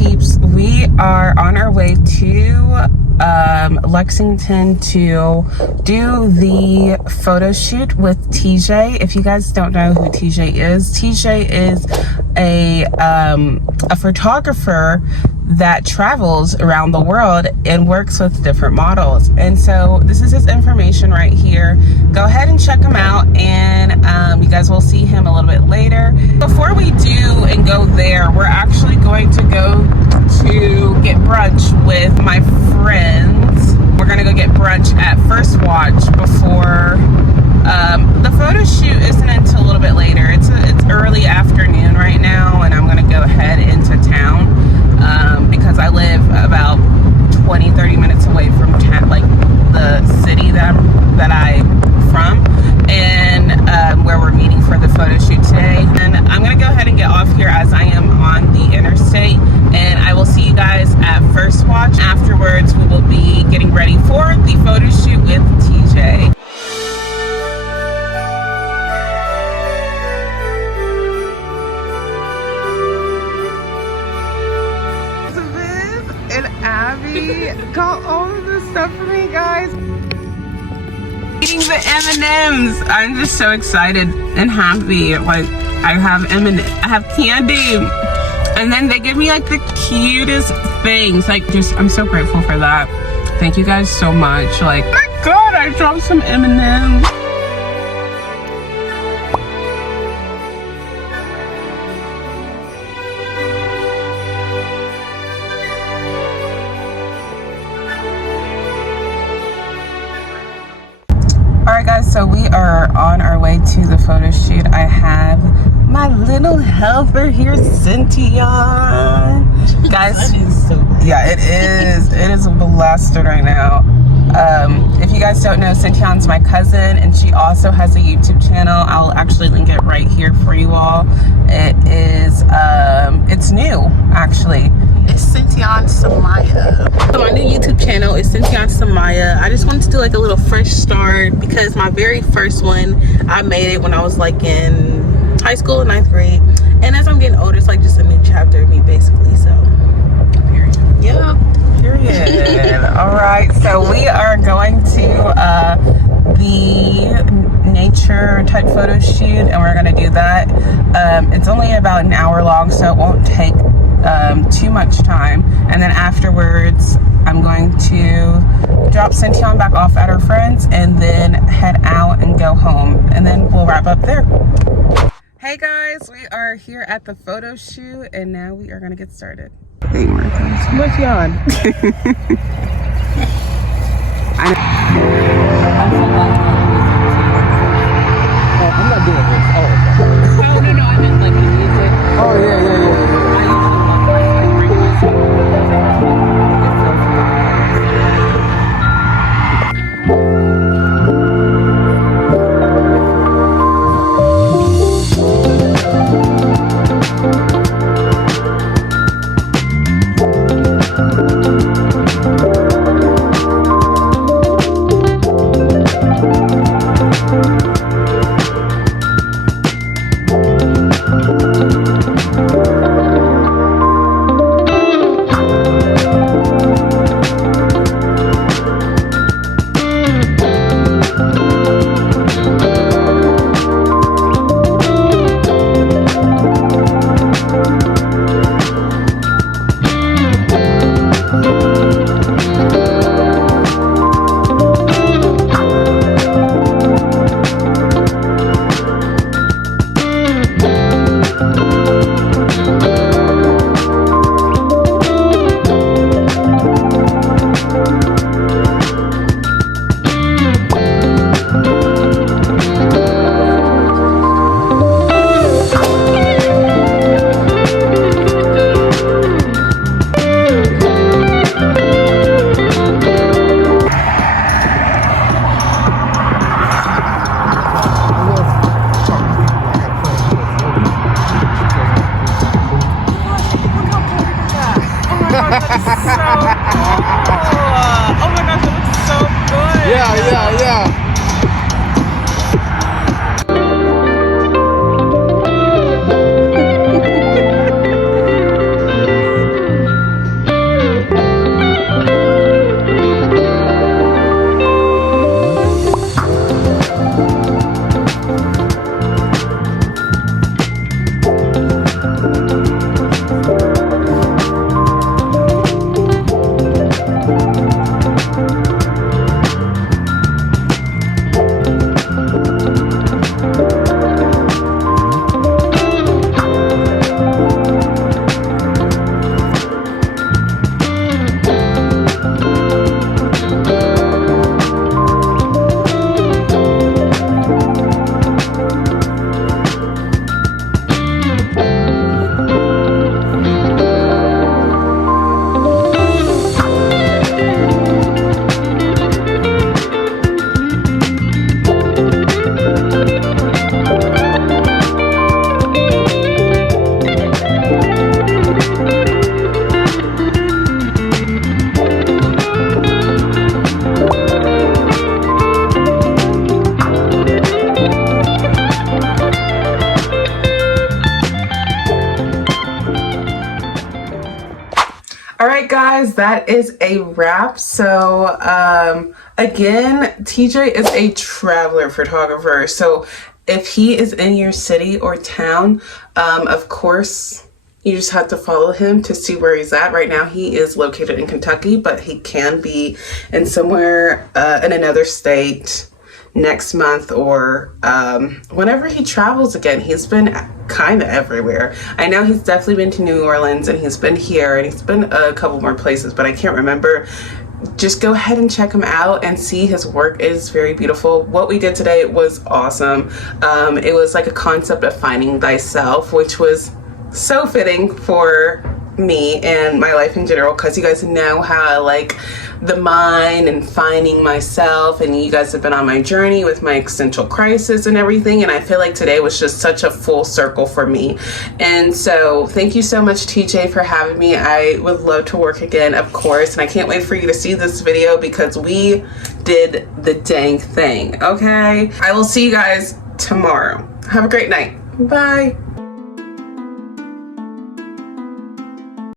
peeps, we are on our way to Lexington to do the photo shoot with TJ. If you guys don't know who TJ is a photographer that travels around the world and works with different models. And so this is his information right here. Go ahead and check him out, and you guys will see him a little bit later. Before we do and go there, we're actually going to go to get brunch with my friends. We're gonna go get brunch at First Watch before the photo shoot isn't until a little bit later. It's early afternoon right now, and I'm gonna go head into town because I live about 20-30 minutes away from town, like the city that I'm from, and where we're meeting for the photo shoot today. And I'm gonna go ahead and get off here as I am on the interstate, and I will see you guys at First Watch. Afterwards, we will be getting ready for the photo shoot with TJ. And Abby got all of this stuff for me, guys. Eating the M&Ms. I'm just so excited and happy. Like, I have candy, and then they give me like the cutest things. Like, I'm so grateful for that. Thank you guys so much. Like, oh my God, I dropped some M&Ms. Alright guys, so we are on our way to the photo shoot. I have my little helper here, Cintione. Guys, yeah, it is blasted right now. If you guys don't know, Cintione's my cousin, and she also has a YouTube channel. I'll actually link it right here for you all. It is, it's new, actually. It's Cintione Samaya. So my new YouTube channel is Cintione Samaya. I just wanted to do like a little fresh start because my very first one, I made it when I was like in high school, 9th grade. And as I'm getting older, it's like just a new chapter of me basically, so. Period. Yep. Period. All right, so we are going to the nature type photo shoot, and we're gonna do that. It's only about an hour long, so it won't take too much time. And then afterwards, I'm going to drop Cintione back off at her friends and then head out and go home, and then we'll wrap up there. Hey guys, we are here at the photo shoot, and now we are gonna get started. Hey Marcus, what's on? I'm not doing this. Oh, okay. No, I meant like you use it. Oh yeah. All right, guys, that is a wrap. So again, TJ is a traveler photographer. So if he is in your city or town, of course, you just have to follow him to see where he's at. Right now, he is located in Kentucky, but he can be in somewhere in another state next month or whenever he travels again. He's been kind of everywhere. I know he's definitely been to New Orleans, and he's been here, and he's been a couple more places, but I can't remember. Just go ahead and check him out and see his work. It is very beautiful. What we did today was awesome. It was like a concept of finding thyself, which was so fitting for me and my life in general, because you guys know how I like the mind and finding myself, and you guys have been on my journey with my existential crisis and everything, and I feel like today was just such a full circle for me. And so thank you so much, TJ, for having me. I would love to work again, of course, and I can't wait for you to see this video because we did the dang thing. Okay, I will see you guys tomorrow. Have a great night. Bye.